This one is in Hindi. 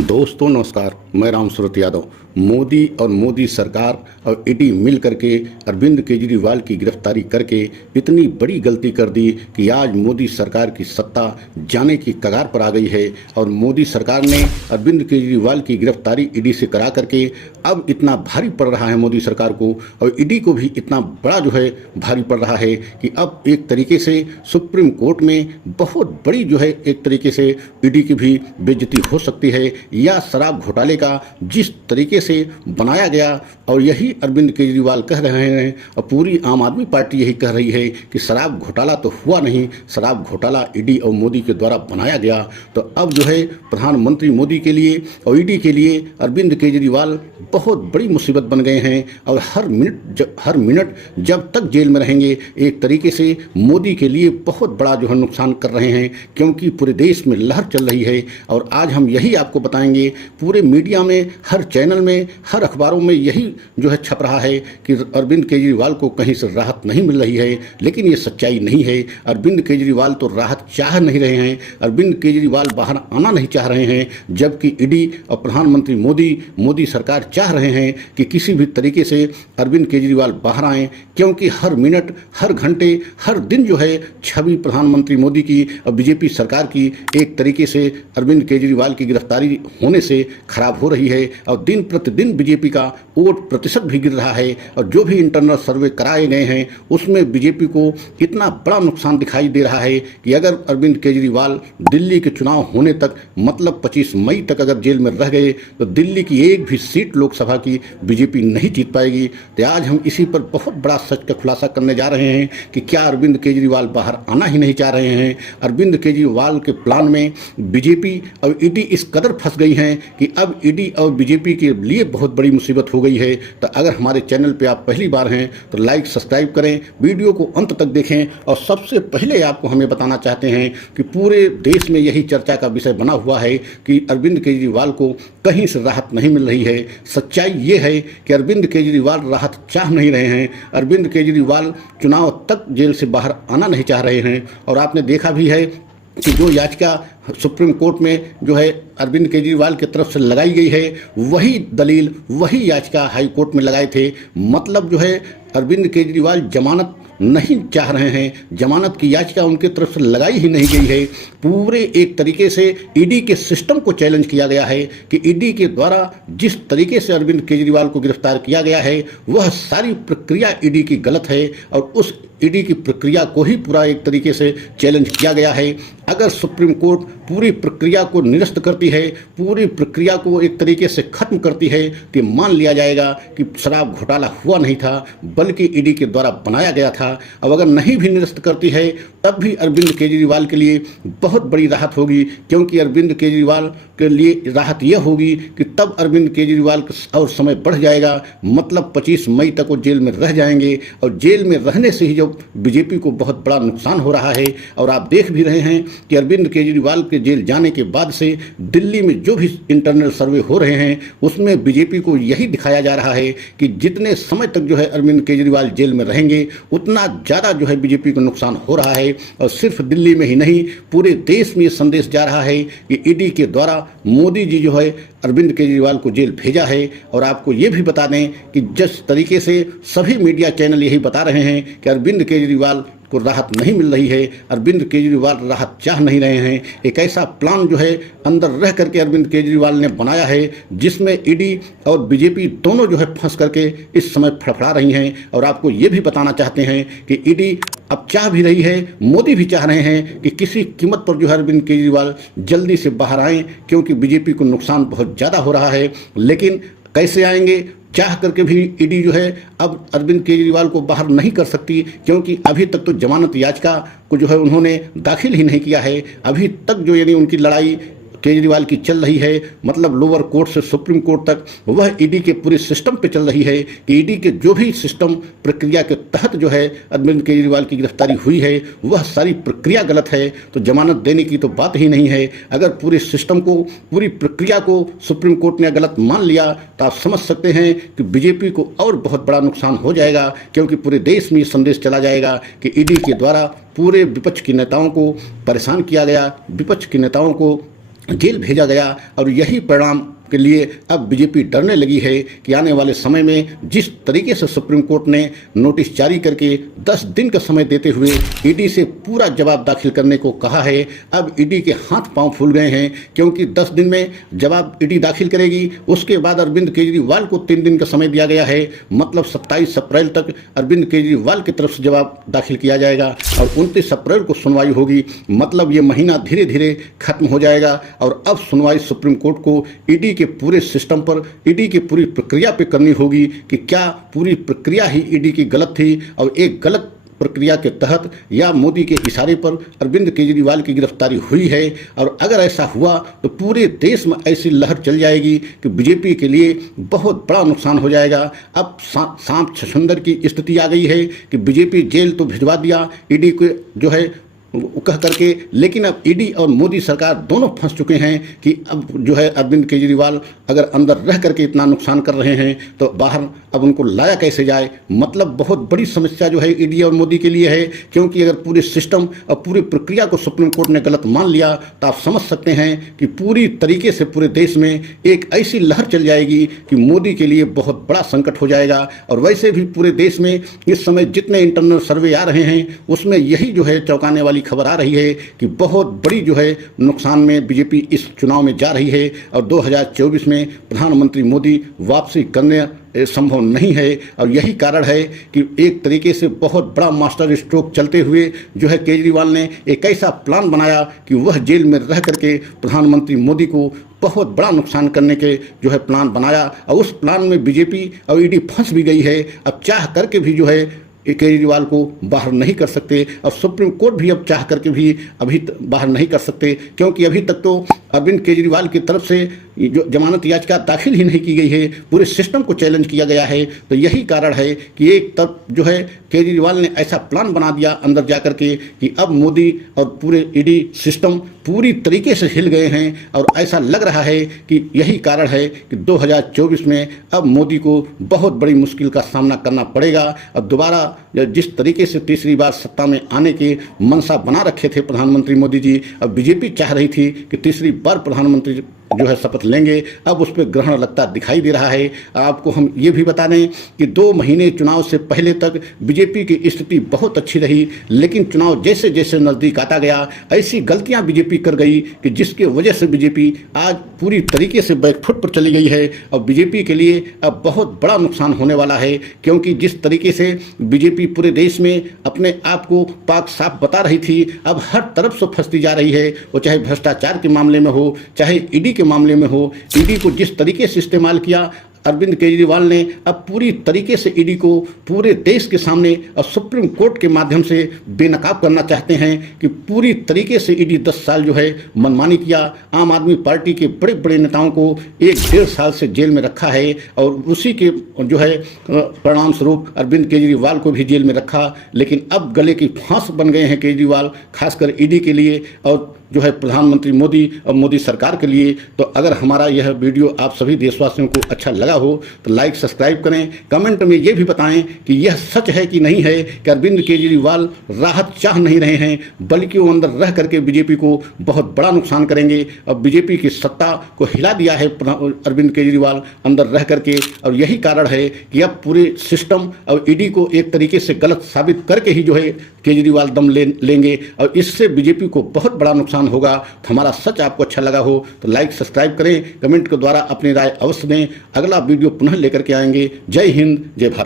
दोस्तों नमस्कार, मैं राम सूरत यादव। मोदी और मोदी सरकार और ईडी मिल करके अरविंद केजरीवाल की गिरफ्तारी करके इतनी बड़ी गलती कर दी कि आज मोदी सरकार की सत्ता जाने की कगार पर आ गई है। और मोदी सरकार ने अरविंद केजरीवाल की गिरफ्तारी ईडी से करा करके अब इतना भारी पड़ रहा है मोदी सरकार को, और ईडी को भी इतना बड़ा भारी पड़ रहा है कि अब एक तरीके से सुप्रीम कोर्ट में बहुत बड़ी एक तरीके से ईडी की भी बेइज्जती हो सकती है, या शराब घोटाले का जिस तरीके से बनाया गया। और यही अरविंद केजरीवाल कह रहे हैं और पूरी आम आदमी पार्टी यही कह रही है कि शराब घोटाला तो हुआ नहीं, शराब घोटाला ईडी और मोदी के द्वारा बनाया गया। तो अब प्रधानमंत्री मोदी के लिए और ईडी के लिए अरविंद केजरीवाल बहुत बड़ी मुसीबत बन गए हैं। और हर मिनट जब तक जेल में रहेंगे एक तरीके से मोदी के लिए बहुत बड़ा नुकसान कर रहे हैं, क्योंकि पूरे देश में लहर चल रही है। और आज हम यही आपको बताएंगे, पूरे मीडिया में, हर चैनल में, हर अखबारों में यही छप रहा है कि अरविंद केजरीवाल को कहीं से राहत नहीं मिल रही है। लेकिन ये सच्चाई नहीं है। अरविंद केजरीवाल तो राहत चाह नहीं रहे हैं, अरविंद केजरीवाल बाहर आना नहीं चाह रहे हैं, जबकि ईडी और प्रधानमंत्री मोदी सरकार चाह रहे हैं कि किसी भी तरीके से अरविंद केजरीवाल बाहर आएँ, क्योंकि हर मिनट, हर घंटे, हर दिन छवि प्रधानमंत्री मोदी की और बीजेपी सरकार की एक तरीके से अरविंद केजरीवाल की गिरफ्तारी होने से खराब हो रही है। और दिन प्रतिदिन बीजेपी का वोट प्रतिशत भी गिर रहा है। और जो भी इंटरनल सर्वे कराए गए हैं उसमें बीजेपी को इतना बड़ा नुकसान दिखाई दे रहा है कि अगर अरविंद केजरीवाल दिल्ली के चुनाव होने तक, मतलब 25 मई तक अगर जेल में रह गए तो दिल्ली की एक भी सीट लोकसभा की बीजेपी नहीं जीत पाएगी। तो आज हम इसी पर बहुत बड़ा सच का खुलासा करने जा रहे हैं कि क्या अरविंद केजरीवाल बाहर आना ही नहीं चाह रहे हैं। अरविंद केजरीवाल के प्लान में बीजेपी और ईडी इस कदर फंस गई हैं कि अब ईडी और बीजेपी के लिए बहुत बड़ी मुसीबत हो गई है। तो अगर हमारे चैनल पे आप पहली बार हैं तो लाइक सब्सक्राइब करें, वीडियो को अंत तक देखें। और सबसे पहले आपको हमें बताना चाहते हैं कि पूरे देश में यही चर्चा का विषय बना हुआ है कि अरविंद केजरीवाल को कहीं से राहत नहीं मिल रही है। सच्चाई ये है कि अरविंद केजरीवाल राहत चाह नहीं रहे हैं। अरविंद केजरीवाल चुनाव तक जेल से बाहर आना नहीं चाह रहे हैं। और आपने देखा भी है कि जो याचिका सुप्रीम कोर्ट में अरविंद केजरीवाल की तरफ से लगाई गई है, वही दलील, वही याचिका हाई कोर्ट में लगाए थे। मतलब अरविंद केजरीवाल जमानत नहीं चाह रहे हैं, जमानत की याचिका उनके तरफ से लगाई ही नहीं गई है। पूरे एक तरीके से ईडी के सिस्टम को चैलेंज किया गया है कि ईडी के द्वारा जिस तरीके से अरविंद केजरीवाल को गिरफ्तार किया गया है वह सारी प्रक्रिया ईडी की गलत है। और उस ईडी की प्रक्रिया को ही पूरा एक तरीके से चैलेंज किया गया है। अगर सुप्रीम कोर्ट पूरी प्रक्रिया को निरस्त करती है, पूरी प्रक्रिया को एक तरीके से खत्म करती है, तो मान लिया जाएगा कि शराब घोटाला हुआ नहीं था, बल्कि ईडी के द्वारा बनाया गया था। अब अगर नहीं भी निरस्त करती है तब भी अरविंद केजरीवाल के लिए बहुत बड़ी राहत होगी, क्योंकि अरविंद केजरीवाल के लिए राहत यह होगी कि तब अरविंद केजरीवाल का और समय बढ़ जाएगा, मतलब 25 मई तक वो जेल में रह जाएंगे। और जेल में रहने से ही जो बीजेपी को बहुत बड़ा नुकसान हो रहा है। और आप देख भी रहे हैं कि अरविंद केजरीवाल के जेल जाने के बाद से दिल्ली में जो भी इंटरनल सर्वे हो रहे हैं उसमें बीजेपी को यही दिखाया जा रहा है कि जितने समय तक अरविंद केजरीवाल जेल में रहेंगे उतना ज़्यादा बीजेपी को नुकसान हो रहा है। और सिर्फ दिल्ली में ही नहीं, पूरे देश में ये संदेश जा रहा है कि ईडी के द्वारा मोदी जी अरविंद केजरीवाल को जेल भेजा है। और आपको ये भी बता दें कि जिस तरीके से सभी मीडिया चैनल यही बता रहे हैं कि अरविंद केजरीवाल को राहत नहीं मिल रही है, अरविंद केजरीवाल राहत चाह नहीं रहे हैं। एक ऐसा प्लान अंदर रह करके अरविंद केजरीवाल ने बनाया है जिसमें ईडी और बीजेपी दोनों फंस करके इस समय फड़फड़ा रही हैं। और आपको ये भी बताना चाहते हैं कि ईडी अब चाह भी रही है, मोदी भी चाह रहे हैं कि किसी कीमत पर अरविंद केजरीवाल जल्दी से बाहर आएँ, क्योंकि बीजेपी को नुकसान बहुत ज़्यादा हो रहा है। लेकिन कैसे आएंगे, चाह करके भी ईडी अब अरविंद केजरीवाल को बाहर नहीं कर सकती, क्योंकि अभी तक तो जमानत याचिका को उन्होंने दाखिल ही नहीं किया है। अभी तक यानी उनकी लड़ाई केजरीवाल की चल रही है, मतलब लोअर कोर्ट से सुप्रीम कोर्ट तक, वह ईडी के पूरे सिस्टम पे चल रही है कि ईडी के जो भी सिस्टम प्रक्रिया के तहत अरविंद केजरीवाल की गिरफ्तारी हुई है वह सारी प्रक्रिया गलत है। तो जमानत देने की तो बात ही नहीं है। अगर पूरे सिस्टम को, पूरी प्रक्रिया को सुप्रीम कोर्ट ने गलत मान लिया तो आप समझ सकते हैं कि बीजेपी को और बहुत बड़ा नुकसान हो जाएगा, क्योंकि पूरे देश में ये संदेश चला जाएगा कि ईडी के द्वारा पूरे विपक्ष के नेताओं को परेशान किया गया, विपक्ष के नेताओं को जेल भेजा गया और यही परिणाम के लिए अब बीजेपी डरने लगी है कि आने वाले समय में जिस तरीके से सुप्रीम कोर्ट ने नोटिस जारी करके 10 दिन का समय देते हुए ईडी से पूरा जवाब दाखिल करने को कहा है, अब ईडी के हाथ पांव फूल गए हैं क्योंकि 10 दिन में जवाब ईडी दाखिल करेगी। उसके बाद अरविंद केजरीवाल को 3 दिन का समय दिया गया है, मतलब 27 अप्रैल तक अरविंद केजरीवाल की तरफ से जवाब दाखिल किया जाएगा और 29 अप्रैल को सुनवाई होगी। मतलब ये महीना धीरे धीरे खत्म हो जाएगा और अब सुनवाई सुप्रीम कोर्ट को ईडी के पूरे सिस्टम पर, ईडी की पूरी प्रक्रिया पे करनी होगी कि क्या पूरी प्रक्रिया ही ईडी की गलत थी और एक गलत प्रक्रिया के तहत या मोदी के इशारे पर अरविंद केजरीवाल की गिरफ्तारी हुई है। और अगर ऐसा हुआ तो पूरे देश में ऐसी लहर चल जाएगी कि बीजेपी के लिए बहुत बड़ा नुकसान हो जाएगा। अब सांप छछूंदर की स्थिति आ गई है कि बीजेपी जेल तो भिजवा दिया ईडी को जो है कह करके, लेकिन अब ईडी और मोदी सरकार दोनों फंस चुके हैं कि अब जो है अरविंद केजरीवाल अगर अंदर रह करके इतना नुकसान कर रहे हैं तो बाहर अब उनको लाया कैसे जाए। मतलब बहुत बड़ी समस्या जो है ईडी और मोदी के लिए है, क्योंकि अगर पूरे सिस्टम और पूरी प्रक्रिया को सुप्रीम कोर्ट ने गलत मान लिया तो आप समझ सकते हैं कि पूरी तरीके से पूरे देश में एक ऐसी लहर चल जाएगी कि मोदी के लिए बहुत बड़ा संकट हो जाएगा। और वैसे भी पूरे देश में इस समय जितने इंटरनल सर्वे आ रहे हैं उसमें यही जो है चौंकाने वाली खबर आ रही है कि बहुत बड़ी जो है नुकसान में बीजेपी इस चुनाव में जा रही है और 2024 में प्रधानमंत्री मोदी वापसी करने संभव नहीं है। और यही कारण है कि एक तरीके से बहुत बड़ा मास्टर स्ट्रोक चलते हुए जो है केजरीवाल ने एक ऐसा प्लान बनाया कि वह जेल में रह करके प्रधानमंत्री मोदी को बहुत बड़ा नुकसान करने के जो है प्लान बनाया और उस प्लान में बीजेपी और ईडी फंस भी गई है। अब चाह करके भी जो है केजरीवाल को बाहर नहीं कर सकते और सुप्रीम कोर्ट भी अब चाह करके भी अभी बाहर नहीं कर सकते, क्योंकि अभी तक तो अरविंद केजरीवाल की तरफ से जो जमानत याचिका दाखिल ही नहीं की गई है, पूरे सिस्टम को चैलेंज किया गया है। तो यही कारण है कि एक तरफ जो है केजरीवाल ने ऐसा प्लान बना दिया अंदर जाकर के कि अब मोदी और पूरे ईडी सिस्टम पूरी तरीके से हिल गए हैं और ऐसा लग रहा है कि यही कारण है कि 2024 में अब मोदी को बहुत बड़ी मुश्किल का सामना करना पड़ेगा। और दोबारा जिस तरीके से तीसरी बार सत्ता में आने के मंशा बना रखे थे प्रधानमंत्री मोदी जी, अब बीजेपी चाह रही थी कि तीसरी बार प्रधानमंत्री जो है शपथ लेंगे, अब उस पर ग्रहण लगता दिखाई दे रहा है। आपको हम ये भी बता दें कि 2 महीने चुनाव से पहले तक बीजेपी की स्थिति बहुत अच्छी रही, लेकिन चुनाव जैसे जैसे नज़दीक आता गया ऐसी गलतियां बीजेपी कर गई कि जिसके वजह से बीजेपी आज पूरी तरीके से बैकफुट पर चली गई है। और बीजेपी के लिए अब बहुत बड़ा नुकसान होने वाला है, क्योंकि जिस तरीके से बीजेपी पूरे देश में अपने आप को पाक साफ बता रही थी, अब हर तरफ से फंसती जा रही है। वो चाहे भ्रष्टाचार के मामले में हो, चाहे ईडी के मामले में हो। ईडी को जिस तरीके से इस्तेमाल किया अरविंद केजरीवाल ने, अब पूरी तरीके से ईडी को पूरे देश के सामने और सुप्रीम कोर्ट के माध्यम से बेनकाब करना चाहते हैं कि पूरी तरीके से ईडी 10 साल जो है मनमानी किया। आम आदमी पार्टी के बड़े बड़े नेताओं को 1-1.5 साल से जेल में रखा है और उसी के जो है परिणाम स्वरूप अरविंद केजरीवाल को भी जेल में रखा। लेकिन अब गले की फांस बन गए हैं केजरीवाल, खासकर ईडी के लिए और जो है प्रधानमंत्री मोदी और मोदी सरकार के लिए। तो अगर हमारा यह वीडियो आप सभी देशवासियों को अच्छा लगा हो तो लाइक सब्सक्राइब करें। कमेंट में ये भी बताएं कि यह सच है कि नहीं है कि अरविंद केजरीवाल राहत चाह नहीं रहे हैं, बल्कि वो अंदर रह करके बीजेपी को बहुत बड़ा नुकसान करेंगे। और बीजेपी की सत्ता को हिला दिया है अरविंद केजरीवाल अंदर रह करके, और यही कारण है कि अब पूरे सिस्टम और ईडी को एक तरीके से गलत साबित करके ही जो है केजरीवाल दम लेंगे और इससे बीजेपी को बहुत बड़ा नुकसान होगा। तो हमारा सच आपको अच्छा लगा हो तो लाइक सब्सक्राइब करें, कमेंट के द्वारा अपनी राय अवश्य दें। अगला वीडियो पुनः लेकर के आएंगे। जय हिंद, जय भारत।